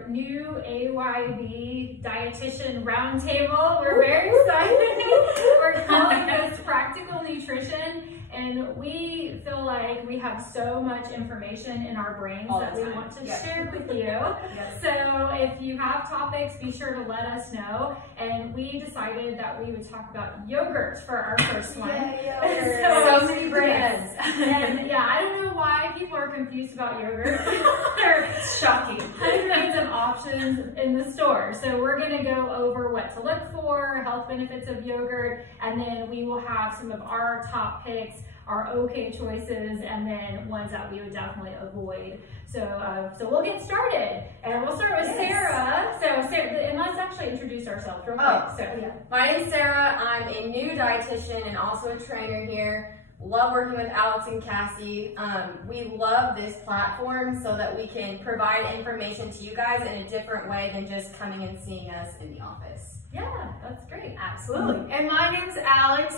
our new AYB Dietitian Roundtable. We're very excited. We're calling this Practical Nutrition, and we feel like we have so much information in our brains that we want to share with you. So if you have topics, be sure to let us know. And we decided that we would talk about yogurt for our first one. So many brands. And yeah, I don't know why people are confused about yogurt. There's shocking. Hundreds of options in the store. So we're going to go over what to look for, health benefits of yogurt, and then we will have some of our top picks, our okay choices, and then ones that we would definitely avoid. So we'll get started, and we'll start with Sara. So Sara, and let's actually introduce ourselves real quick. My name is Sara. I'm a new dietitian and also a trainer here. Love working with Alix and Cassie. We love this platform so that we can provide information to you guys in a different way than just coming and seeing us in the office. Yeah, that's great. Absolutely. And my name's Alix,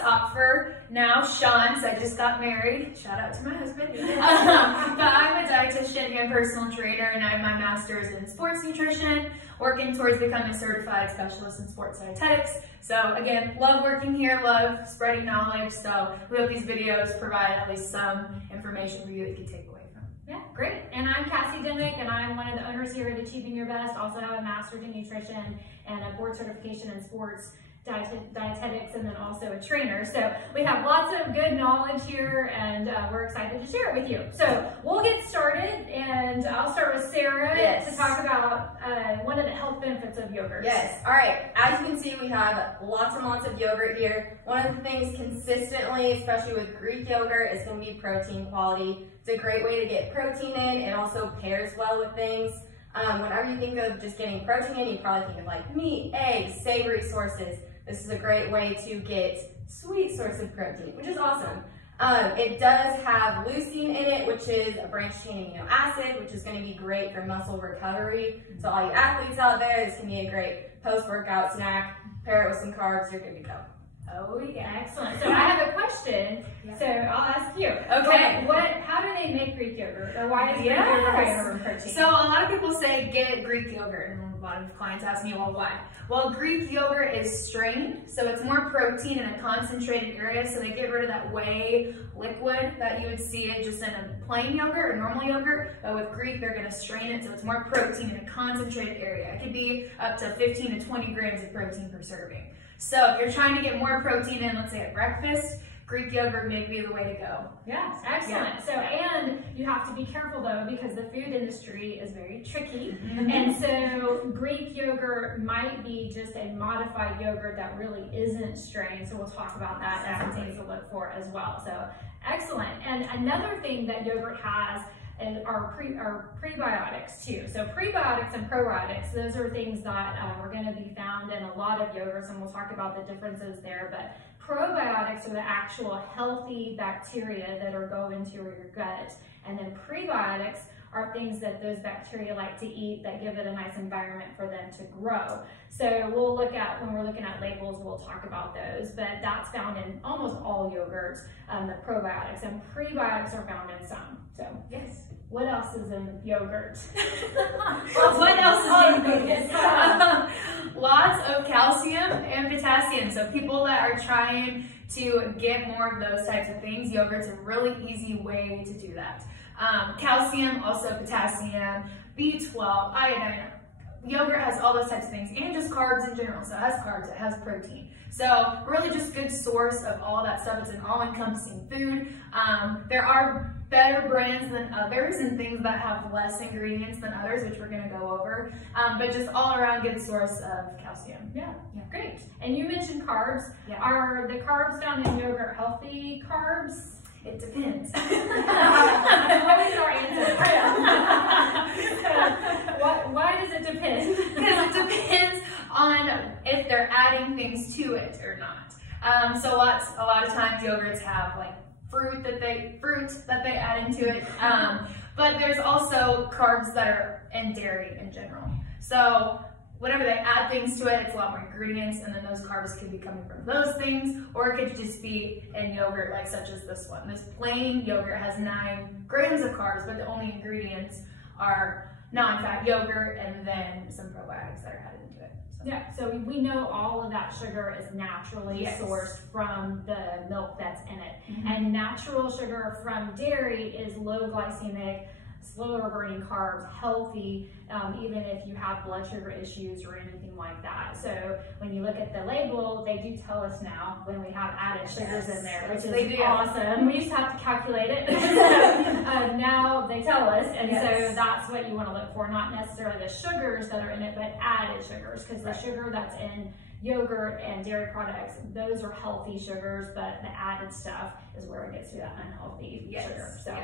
now Shantz. I just got married. Shout out to my husband. But I'm a dietitian and personal trainer, and I have my master's in sports nutrition, working towards becoming a certified specialist in sports dietetics. So again, love working here, love spreading knowledge. So we hope these videos provide at least some information for you that you can take away from. Yeah, great. And I'm Cassie Dimmick, and I'm one of the owners here at Achieving Your Best. Also have a master's in nutrition and a board certification in sports dietetics, and then also a trainer. So we have lots of good knowledge here, and we're excited to share it with you. So we'll get started, and I'll start with Sara to talk about one of the health benefits of yogurt. Yes. All right. As you can see, we have lots and lots of yogurt here. One of the things consistently, especially with Greek yogurt, is going to be protein quality. It's a great way to get protein in. It also pairs well with things. Whenever you think of just getting protein in, you probably think of like meat, eggs, savory sources. This is a great way to get sweet source of protein, which is awesome. It does have leucine in it, which is a branched chain amino acid, which is going to be great for muscle recovery. So all you athletes out there, this can be a great post-workout snack. Pair it with some carbs, you're good to go. Oh yeah, excellent. So I have a question, so I'll ask you. Okay. How do they make Greek yogurt, or why is Greek yogurt higher in protein? So a lot of people say get Greek yogurt, and a lot of clients ask me, well, why? Well, Greek yogurt is strained, so it's more protein in a concentrated area, so they get rid of that whey liquid that you would see it just in a plain yogurt or normal yogurt, but with Greek, they're gonna strain it so it's more protein in a concentrated area. It could be up to 15 to 20 grams of protein per serving. So if you're trying to get more protein in, let's say at breakfast, Greek yogurt may be the way to go. Yeah, excellent. So, and you have to be careful though, because the food industry is very tricky. And so Greek yogurt might be just a modified yogurt that really isn't strained. So we'll talk about that as some things to look for as well. So excellent. And another thing that yogurt has are prebiotics too. So prebiotics and probiotics, those are things that are going to be found in a lot of yogurts, and we'll talk about the differences there. But probiotics are the actual healthy bacteria that are going to your gut, and then prebiotics are things that those bacteria like to eat that give it a nice environment for them to grow. So we'll look at, when we're looking at labels, we'll talk about those, but that's found in almost all yogurts, the probiotics, and prebiotics are found in some. So yes. What else is in yogurt? What else is in yogurt? Lots of calcium and potassium. So people that are trying to get more of those types of things, yogurt's a really easy way to do that. Calcium, also potassium, B12, iodine. Yogurt has all those types of things, and just carbs in general. So it has carbs, it has protein. So really just good source of all that stuff. It's an all-encompassing food. There are better brands than others and things that have less ingredients than others, which we're going to go over. But just all around good source of calcium. Yeah, great. And you mentioned carbs. Are the carbs found in yogurt healthy carbs? It depends. What is our answer? Why does it depend? Because it depends on if they're adding things to it or not. So a lot of times yogurts have like fruit that they add into it. But there's also carbs that are in dairy in general. So whenever they add things to it, it's a lot more ingredients, and then those carbs could be coming from those things, or it could just be in yogurt, like such as this one. This plain yogurt has 9 grams of carbs, but the only ingredients are non-fat yogurt, and then some probiotics that are added into it. So. Yeah, so we know all of that sugar is naturally sourced from the milk that's in it. And natural sugar from dairy is low glycemic, slower burning carbs, healthy, even if you have blood sugar issues or anything like that. So when you look at the label, they do tell us now when we have added sugars in there, which is awesome. We used to have to calculate it. Now they tell us, and so that's what you want to look for, not necessarily the sugars that are in it, but added sugars, because the sugar that's in yogurt and dairy products, those are healthy sugars, but the added stuff is where it gets to that unhealthy sugar. So,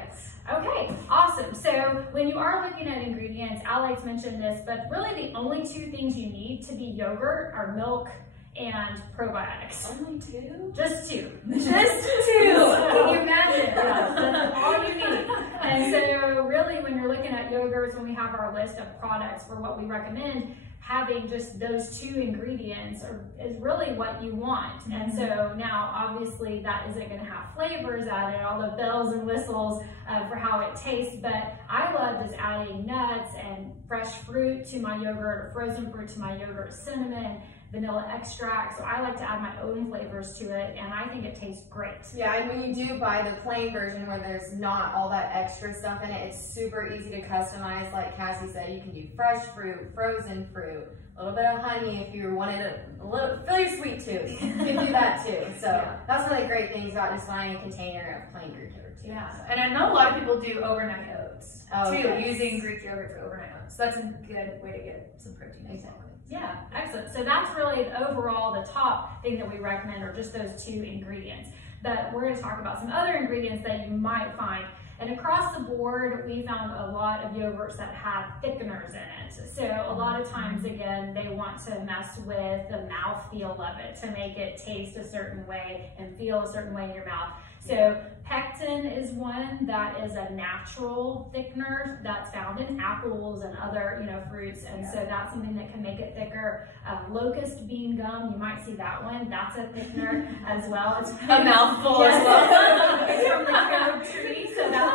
okay, awesome. So when you are looking at ingredients, Alix mentioned this, but really the only two things you need to be yogurt are milk and probiotics. Only two? Just two. Just two. Can you imagine? That's all you need. And so really when you're looking at yogurts, when we have our list of products for what we recommend, having just those two ingredients is really what you want. And so now obviously that isn't going to have flavors added, all the bells and whistles for how it tastes, but I love just adding nuts and fresh fruit to my yogurt, or frozen fruit to my yogurt, cinnamon, vanilla extract. So I like to add my own flavors to it, and I think it tastes great. Yeah, and when you do buy the plain version where there's not all that extra stuff in it, it's super easy to customize. Like Cassie said, you can do fresh fruit, frozen fruit, a little bit of honey if you wanted a little, fill your sweet tooth. You can do that too. So that's one of the great things about just buying a container of plain Greek yogurt too. Yeah, and I know a lot of people do overnight oats too, yes. using Greek yogurt for overnight oats. So that's a good way to get some protein. Exactly. Yeah, excellent. So that's really overall the top thing that we recommend are just those two ingredients. But we're going to talk about some other ingredients that you might find. And across the board, we found a lot of yogurts that have thickeners in it. So a lot of times, again, they want to mess with the mouthfeel of it to make it taste a certain way and feel a certain way in your mouth. So pectin is one that is a natural thickener that's found in apples and other, fruits, and so that's something that can make it thicker. Locust bean gum, you might see that one. That's a thickener as well. It's a mouthful as well. It's from the goat tree, so that's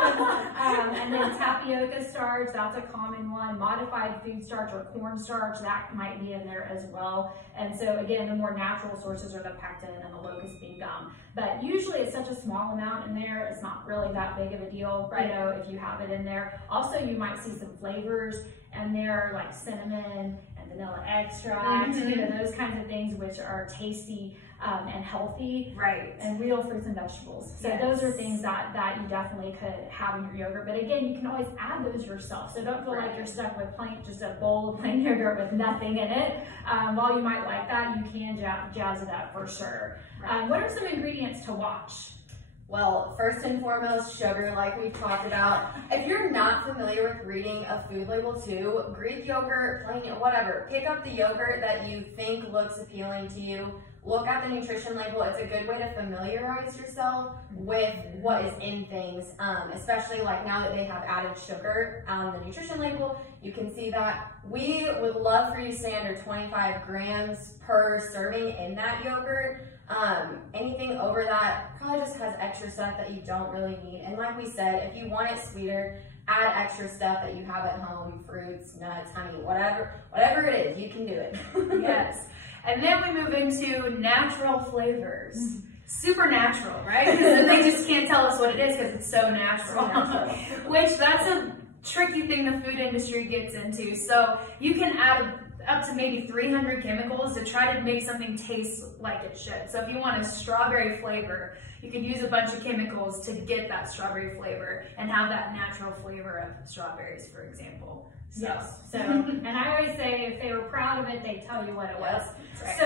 and then tapioca starch, that's a common one. Modified food starch or cornstarch, that might be in there as well. And so again, the more natural sources are the pectin and the locust bean gum. But usually it's such a small amount in there, it's not really that big of a deal, if you have it in there. Also, you might see some flavors in there like cinnamon and vanilla extract, those kinds of things which are tasty and healthy, and real fruits and vegetables. So those are things that you definitely could have in your yogurt. But again, you can always add those yourself. So don't feel like you're stuck with just a bowl of plain yogurt with nothing in it. While you might like that, you can jazz it up for sure. What are some ingredients to watch? Well, first and foremost, sugar, like we've talked about. If you're not familiar with reading a food label too, Greek yogurt, plain, whatever, pick up the yogurt that you think looks appealing to you. Look at the nutrition label. It's a good way to familiarize yourself with what is in things, especially like now that they have added sugar on the nutrition label. You can see that. We would love for you to stay under 25 grams per serving in that yogurt. Anything over that probably just has extra stuff that you don't really need. And like we said, if you want it sweeter, add extra stuff that you have at home, fruits, nuts, honey, whatever it is, you can do it. Yes. And then we move into natural flavors. Super natural, right? Because then they just can't tell us what it is because it's so natural. Which that's a tricky thing the food industry gets into. So you can add up to maybe 300 chemicals to try to make something taste like it should. So if you want a strawberry flavor, you could use a bunch of chemicals to get that strawberry flavor and have that natural flavor of strawberries, for example. So, and I always say if they were proud of it, they'd tell you what it was. Right. So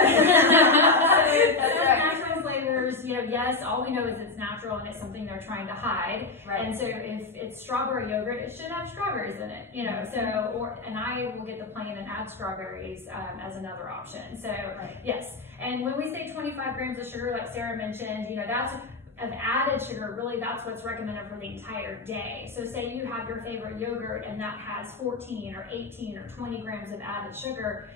natural flavors, yes, all we know is it's natural and it's something they're trying to hide. And so if it's strawberry yogurt, it should have strawberries in it, and I will get the plain and add strawberries as another option. So yes, and when we say 25 grams of sugar, like Sara mentioned, that's of added sugar, really that's what's recommended for the entire day. So say you have your favorite yogurt and that has 14 or 18 or 20 grams of added sugar,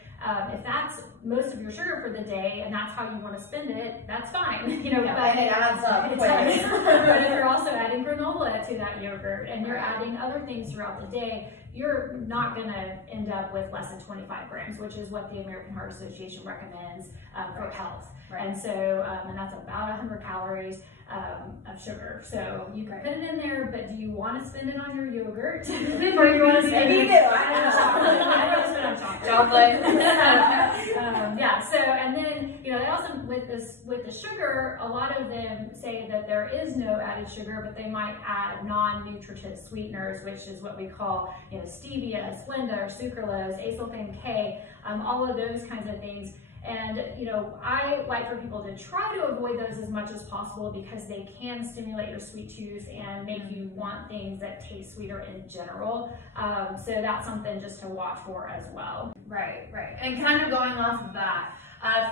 If that's most of your sugar for the day and that's how you want to spend it, that's fine. You know, Yeah, but it adds up quick. but if you're also adding granola to that yogurt and you're adding other things throughout the day, you're not going to end up with less than 25 grams, which is what the American Heart Association recommends for health. And so, and that's about 100 calories of sugar. So you can put it in there, but do you want to spend it on your yogurt? Or you want to spend it I don't spend on chocolate. Yeah, so, and then, you know, they also, with the sugar, a lot of them say that there is no added sugar, but they might add non-nutritive sweeteners, which is what we call, you know, stevia, Splenda, or sucralose, acesulfame K, all of those kinds of things. And, you know, I like for people to try to avoid those as much as possible because they can stimulate your sweet tooth and make you want things that taste sweeter in general. So that's something just to watch for as well. Right. And kind of going off of that,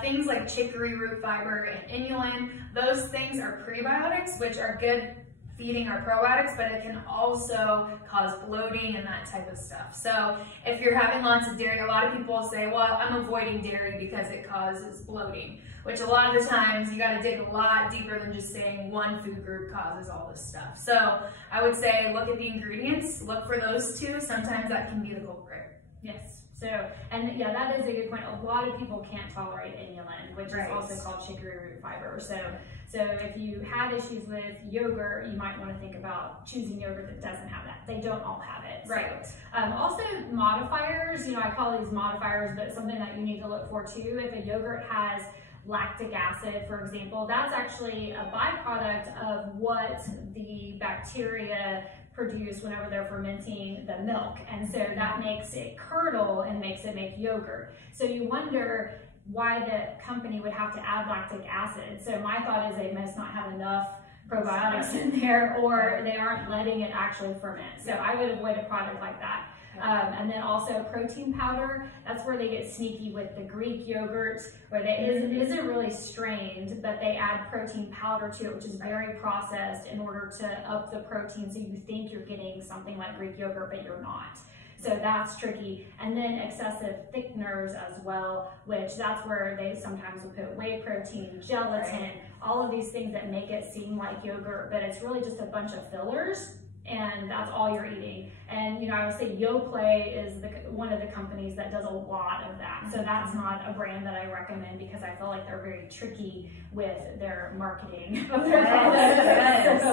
things like chicory root fiber and inulin, those things are prebiotics, which are good feeding our probiotics, but it can also cause bloating and that type of stuff. So if you're having lots of dairy, a lot of people say, well, I'm avoiding dairy because it causes bloating, which a lot of the times you got to dig a lot deeper than just saying one food group causes all this stuff. So I would say look at the ingredients, look for those two. Sometimes that can be the culprit. Yes. So, and yeah, that is a good point. A lot of people can't tolerate inulin, which is also called chicory root fiber. So if you have issues with yogurt, you might want to think about choosing yogurt that doesn't have that. They don't all have it. Right. So, also modifiers, you know, I call these modifiers, but something that you need to look for too. If a yogurt has lactic acid, for example, that's actually a byproduct of what the bacteria produce whenever they're fermenting the milk, and so that makes it curdle and makes it make yogurt. So you wonder why the company would have to add lactic acid. So my thought is they must not have enough probiotics in there, or they aren't letting it actually ferment. So I would avoid a product like that. And then also protein powder, that's where they get sneaky with the Greek yogurt, where it isn't really strained, but they add protein powder to it, which is very processed in order to up the protein, so you think you're getting something like Greek yogurt, but you're not. So that's tricky. And then excessive thickeners as well, which that's where they sometimes will put whey protein, gelatin, all of these things that make it seem like yogurt, but it's really just a bunch of fillers, and that's all you're eating. And, you know, I would say Yoplait is one of the companies that does a lot of that. So that's not a brand that I recommend because I feel like they're very tricky with their marketing of their products.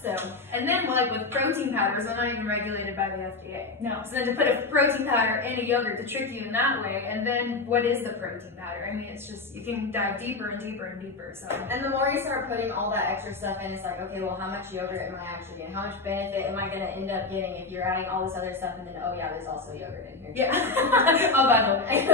So, and then like with protein powders, they're not even regulated by the FDA. No. So then to put a protein powder in a yogurt to trick you in that way, and then what is the protein powder? I mean, it's just, you can dive deeper and deeper and deeper. So, and the more you start putting all that extra stuff in, it's like, okay, well, how much yogurt am I actually getting? How much benefit am I going to end up getting if you're adding all this other stuff, and then, oh yeah, there's also yogurt in here. Yeah. Oh, by the way.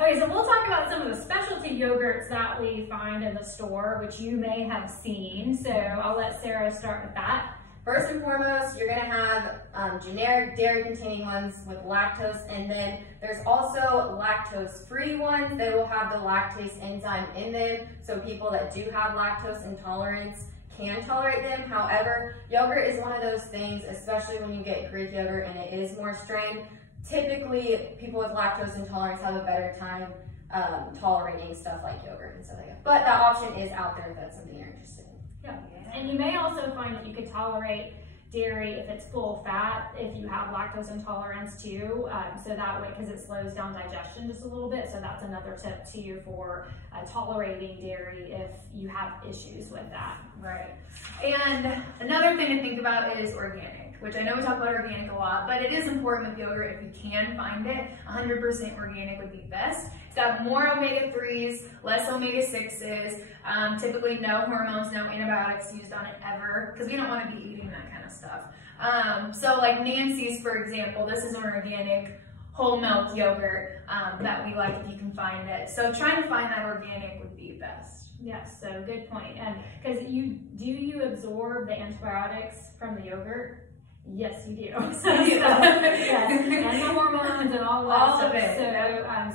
Okay, so we'll talk about some of the specialty yogurts that we find in the store, which you may have seen. So I'll let Sarah start with that. First and foremost, you're going to have generic dairy-containing ones with lactose, and then there's also lactose-free ones that will have the lactase enzyme in them, so people that do have lactose intolerance can tolerate them. However, yogurt is one of those things, especially when you get Greek yogurt and it is more strained. Typically, people with lactose intolerance have a better time tolerating stuff like yogurt and stuff like that. But that option is out there if that's something you're interested in. Yeah. And you may also find that you could tolerate dairy if it's full fat, if you have lactose intolerance too, so that way, because it slows down digestion just a little bit, so that's another tip to you for tolerating dairy if you have issues with that. Right. And another thing to think about is organic, which I know we talk about organic a lot, but it is important with yogurt if you can find it. 100% organic would be best. It's got more omega-3s, less omega-6s, typically no hormones, no antibiotics used on it ever, because we don't want to be eating that kind of stuff. So like Nancy's, for example, this is an organic whole milk yogurt that we like if you can find it. So trying to find that organic would be best. Yes, so good point. And because do you absorb the antibiotics from the yogurt? Yes, you do. Yes, and the hormones and all that stuff. Of it. So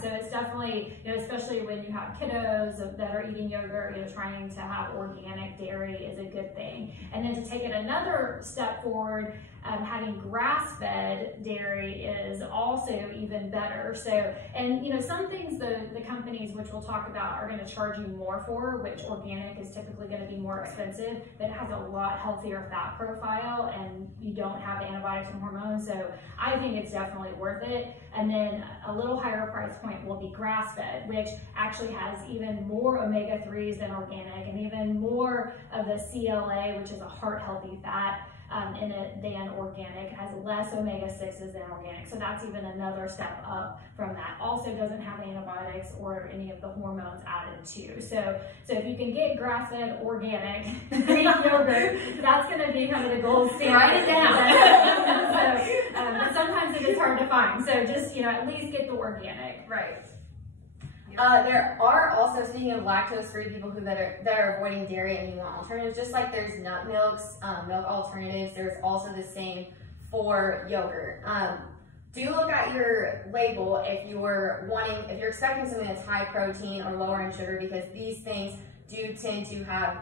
so it's definitely, especially when you have kiddos that are eating yogurt, trying to have organic dairy is a good thing. And then to take it another step forward, having grass-fed dairy is also even better. So, and some things the companies, which we'll talk about, are going to charge you more for, which organic is typically going to be more expensive, but it has a lot healthier fat profile, and you don't have antibiotics and hormones. So I think it's definitely worth it. And then a little higher price point will be grass-fed, which actually has even more omega-3s than organic, and even more of the CLA, which is a heart-healthy fat, in it than organic. It has less omega-6s than organic, so that's even another step up from that. Also doesn't have antibiotics or any of the hormones added too. So if you can get grass-fed organic Greek yogurt, that's going to be kind of the gold standard. Write it down. But sometimes it is hard to find. So just at least get the organic. Right. There are also, speaking of lactose-free people that are avoiding dairy and you want alternatives, just like there's nut milks, milk alternatives, there's also the same for yogurt. Do look at your label if you're expecting something that's high protein or lower in sugar, because these things do tend to have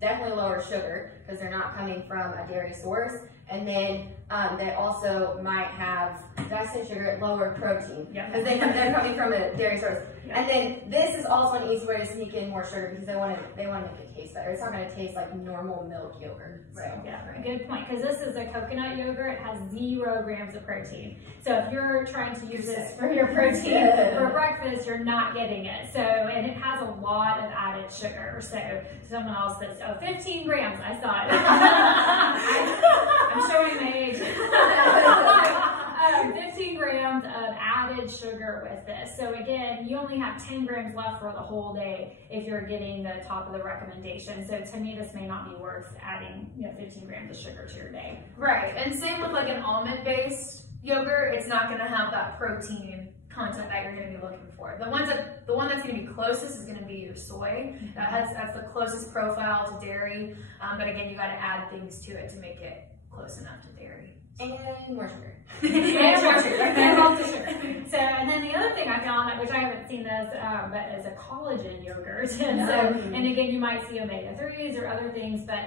definitely lower sugar because they're not coming from a dairy source. And then they also might have, that's in sugar, lower protein because they're coming from a dairy source. Yeah. And then this is also an easy way to sneak in more sugar because they want to make it taste better. It's not going to taste like normal milk yogurt. So. Right. Yeah, right. Good point. Because this is a coconut yogurt. It has 0 grams of protein. So if you're trying to use this for your protein for breakfast, you're not getting it. So, and it has a lot of added sugar. So someone else says, 15 grams. I saw it. I'm showing my age. 15 grams of added sugar with this. So again, you only have 10 grams left for the whole day if you're getting the top of the recommendation. So to me, this may not be worth adding 15 grams of sugar to your day. Right, and same with like an almond-based yogurt, it's not going to have that protein content that you're going to be looking for. The one that's going to be closest is going to be your soy. That's the closest profile to dairy. But again, you got to add things to it to make it close enough to dairy. And more sugar. And more sugar. And lots of sugar. So, and then the other thing I found, which I haven't seen this, but is a collagen yogurt. And so, and again, you might see omega-3s or other things, but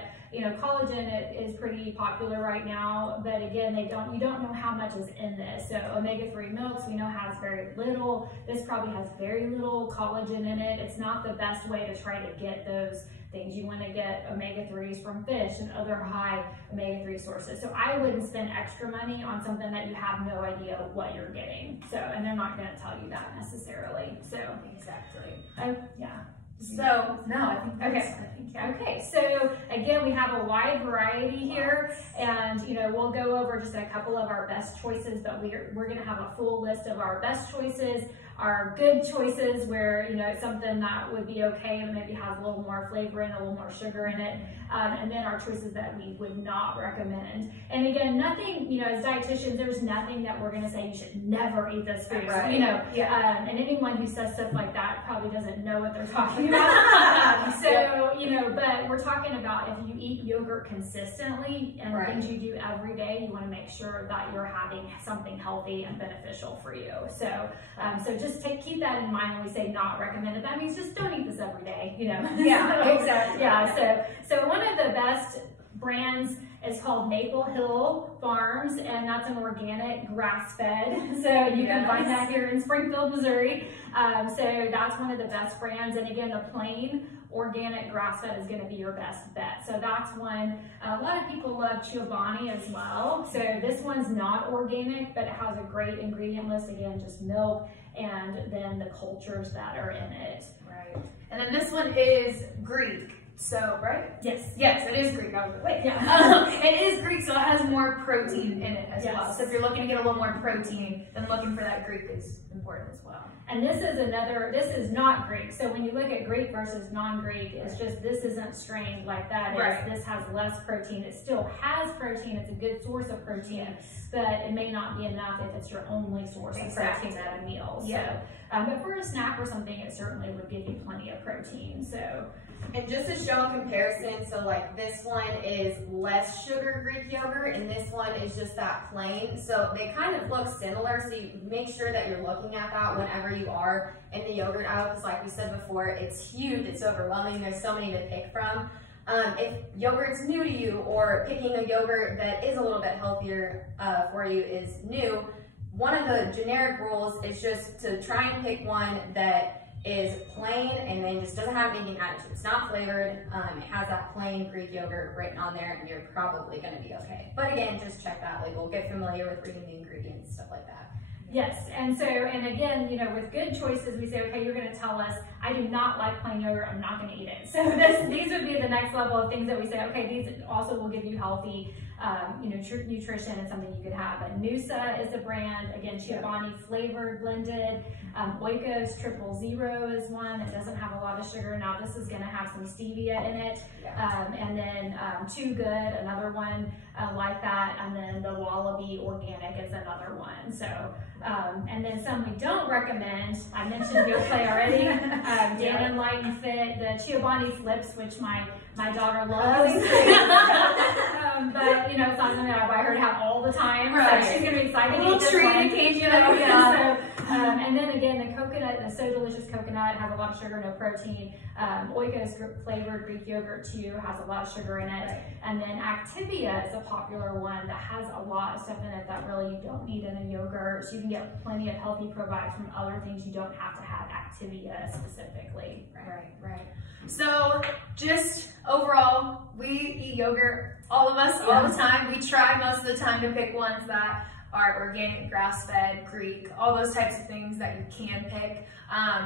collagen is pretty popular right now. But again, you don't know how much is in this. So omega-3 milks we know has very little. This probably has very little collagen in it. It's not the best way to try to get those things. You want to get omega-3s from fish and other high omega-3 sources. So I wouldn't spend extra money on something that you have no idea what you're getting. So, and they're not going to tell you that necessarily. So exactly. Yeah. So no, I think that's, okay. So again, we have a wide variety here, and we'll go over just a couple of our best choices, but we're going to have a full list of our best choices, our good choices where it's something that would be okay and maybe has a little more flavor and a little more sugar in it, and then our choices that we would not recommend. And again, nothing, as dietitians, there's nothing that we're going to say you should never eat this food. Right. And anyone who says stuff like that probably doesn't know what they're talking about. So but we're talking about if you eat yogurt consistently and things you do every day, you want to make sure that you're having something healthy and beneficial for you. So just keep that in mind when we say not recommended. That means just don't eat this every day, Yeah, exactly. Yeah, so one of the best brands is called Maple Hill Farms, and that's an organic grass-fed. So you can find that here in Springfield, Missouri. So that's one of the best brands. And again, the plain organic grass-fed is going to be your best bet. So that's one. A lot of people love Chobani as well. So this one's not organic, but it has a great ingredient list. Again, just milk and then the cultures that are in it. Right. And then this one is Greek. So, right? Yes. Yes, it is Greek. I was like, wait. Yeah. It is Greek, so it has more protein in it as well. So if you're looking to get a little more protein, then looking for that Greek is important as well. And this is not Greek. So when you look at Greek versus non-Greek, it's just this isn't strained like that. This has less protein. It still has protein. It's a good source of protein, but it may not be enough if it's your only source of protein at a meal. Yeah. So, but for a snack or something, it certainly would give you plenty of protein. So. And just to show a comparison, so like this one is less sugar Greek yogurt and this one is just that plain. So they kind of look similar, so you make sure that you're looking at that whenever you are in the yogurt aisle, because like we said before, it's huge, it's overwhelming, there's so many to pick from. If yogurt's new to you, or picking a yogurt that is a little bit healthier for you is new, one of the generic rules is just to try and pick one that is plain and then just doesn't have anything added to it. It's not flavored, it has that plain Greek yogurt written on there, and you're probably gonna be okay. But again, just check that label, get familiar with reading the ingredients, stuff like that. Yes, and so, and again, you know, with good choices, we say, okay, you're going to tell us, I do not like plain yogurt, I'm not going to eat it. So these would be the next level of things that we say, okay, these also will give you healthy, you know, nutrition and something you could have. But Noosa is a brand, again, Chobani Flavored Blended, Oikos Triple Zero is one that doesn't have a lot of sugar. Now this is going to have some stevia in it, and then Too Good, another one like that, and then the Wallaby Organic is another one. So, and then some we don't recommend. I mentioned Yoplait already. Dannon Light Fit, the Chobani Flips, which my daughter loves. But you know, it's not something that I buy her to have all the time. Right. So she's gonna be excited. We'll treat occasionally. Yeah. So, and then again, the coconut, the So Delicious coconut has a lot of sugar, no protein. Oikos Flavored Greek Yogurt too has a lot of sugar in it. Right. And then Activia is a popular one that has a lot of stuff in it that really you don't need in a yogurt. So you can get plenty of healthy probiotics from other things. You don't have to have Activia specifically. Right. So just overall, we eat yogurt, all of us, all the time. We try most of the time to pick ones that are organic, grass-fed, Greek, all those types of things that you can pick.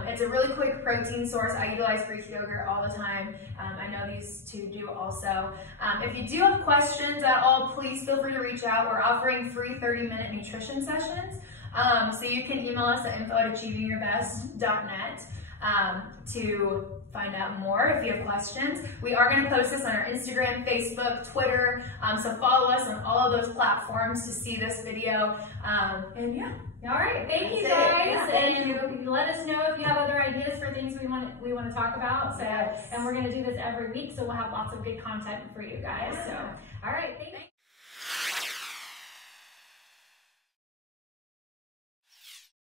It's a really quick protein source. I utilize Greek yogurt all the time. I know these two do also. If you do have questions at all, please feel free to reach out. We're offering free 30-minute nutrition sessions. So you can email us at info@achievingyourbest.net to find out more if you have questions. We are going to post this on our Instagram, Facebook, Twitter, so follow us on all of those platforms to see this video. And yeah. All right, thank you guys, and let us know if you have other ideas for things we want to talk about. So, and we're going to do this every week, so we'll have lots of good content for you guys. So, all right, thank you.